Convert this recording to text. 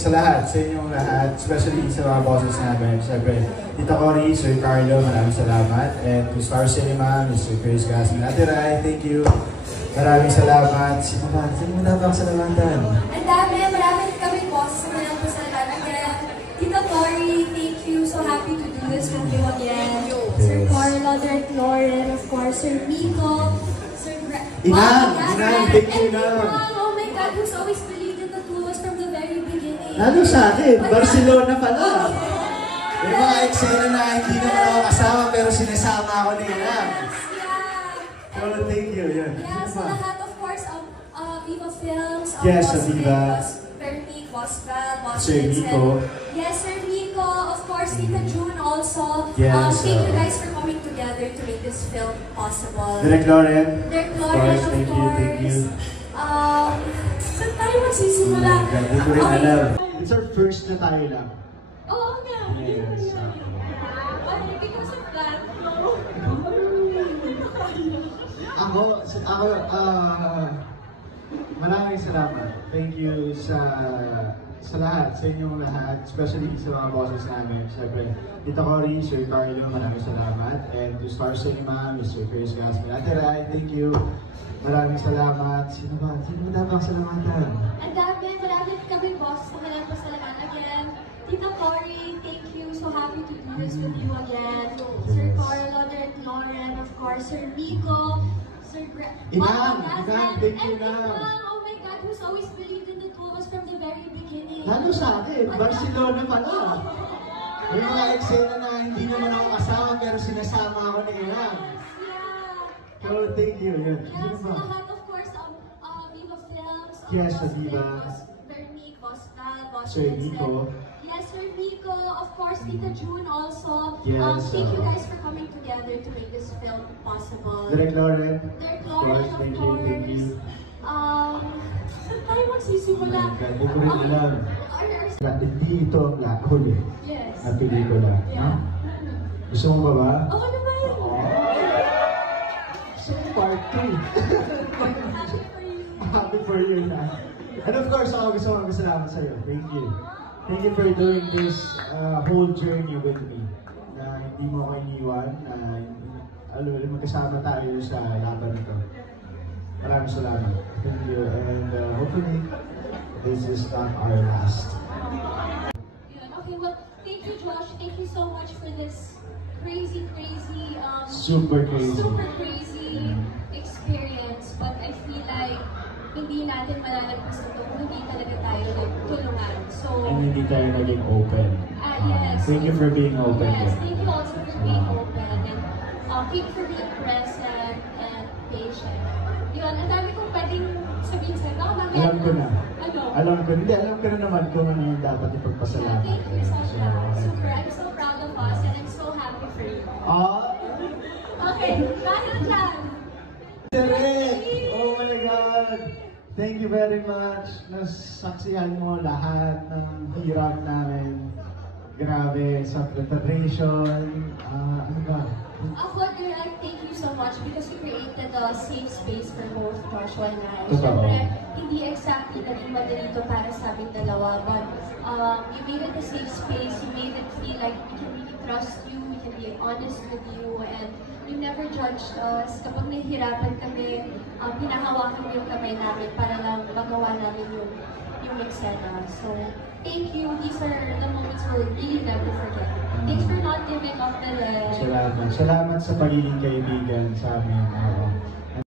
sa lahat, sa inyong lahat, especially sa mga bosses namin. Siyempre, Tita Cory, Sir Carlo, maraming salamat. And to Star Cinema, Mr. Chris Gasmin, Ate Rai, thank you. Maraming salamat. Sino ba? Sino mo dapat salamatan? Ang dami, marami kami bosses na lang po salamat. Again, Tita Cory, thank you. So happy to do this with you again. Yes. Sir Carlo, Direct Lauren, of course, Sir Nico, Sir Inang, thank you, Inang. Oh my God, who's always believed in the two of us from the very beginning. Lalo sa akin, Barcelona pala. May mga eksena na hindi naman ako kasama pero sinasama ako ni Inang. So, thank you. Yeah. Yeah, sa lahat, of course, Viva Films, yes, Boss Viva. Vernick, Boss Val, Boss Sir Nico. Yes, Sir Nico, of course, Tita June also. Yes, thank you guys for coming together to make this film possible. Direct Lauren. Direct Lauren, of thank course. you. Saan tayo magsisimula? Hindi ko rin alam. It's our first na tayo lang. Oo nga. Yes. Because of that, maraming salamat. Thank you sa lahat, sa inyong lahat, especially sa mga bosses namin. Siyempre, Tita Cory, Sir Carlo, maraming salamat. And to Star Cinema, Mr. Chris Gasmin, Ate Rai, thank you. Maraming salamat. Sino ba? Sino mo dapat salamatan? ang dami, marami kami bosses na lang po salamat. Again, Tita Cory, thank you. So happy to do this with you again. Sir Carlo, Direct Lauren, of course, Sir Nico, Sir Inang, thank you, Inang. Inang. Oh my God, who's always believed in the two of us from the very beginning. Lalo sa akin, Barcelona pala. May mga eksena na hindi naman ako kasama pero sinasama ako ni Inang. So, thank you. Yeah. Yes, sa lahat, of course, Viva Films, Yes, Boss Viva. Boss Vernick, Boss Val, Boss Sir Nico. Yes, Sir Nico, of course, Tita June also. Yes, thank you guys for coming together to make this film possible. Direct Lauren. Direct Of Lauren, course, of thank you, course. thank you. Saan tayo magsisimula? Hindi ko rin alam. Hindi ito ang huli Yes. na pelikula. Yeah. Gusto mo ba ba? Oo naman. So, part 2. Happy for you. Happy for you na. And of course, ako gusto ko magpasalamat sa'yo. Thank you. Thank you for doing this whole journey with me. Na hindi mo ako iniwan, na magkasama tayo sa laban nito. Maraming salamat. Thank you. And hopefully, this is not our last. Okay, well, thank you, Josh. Thank you so much for this crazy, super crazy experience. But I feel like hindi natin malalagpas ito kung hindi talaga tayo nagtulungan. So, And hindi tayo naging open. Yes. Thank you for being open. Yes, thank you also for being open. And thank you for being present and patient. Yun, ang dami kong pwedeng sabihin sa'yo. Baka mamaya Alam ko na. Ano? Alam ko na naman kung ano yung dapat ipagpasalamat. Thank you, Sasha. Super. I'm so proud of us and I'm so happy for you. Okay, dahil dyan. Direk! Oh my God! Thank you very much. Nasaksihan mo lahat ng hirap namin. Grabe, sa preparation. Ano ba? Ako, Direk, thank you so much because you created a safe space for both Joshua and I. Totoo. Siyempre, hindi exactly naging madali ito para sa aming dalawa, but you made it a safe space. You made it feel like we can really trust you, we can be honest with you, and you never judged us. Kapag nahihirapan kami, pinahawakan mo yung kamay namin para lang magawa namin yung eksena. So, thank you. These are the moments we'll really never forget. Thanks for not giving up, Direk. Salamat. Salamat sa pagiging kaibigan sa amin.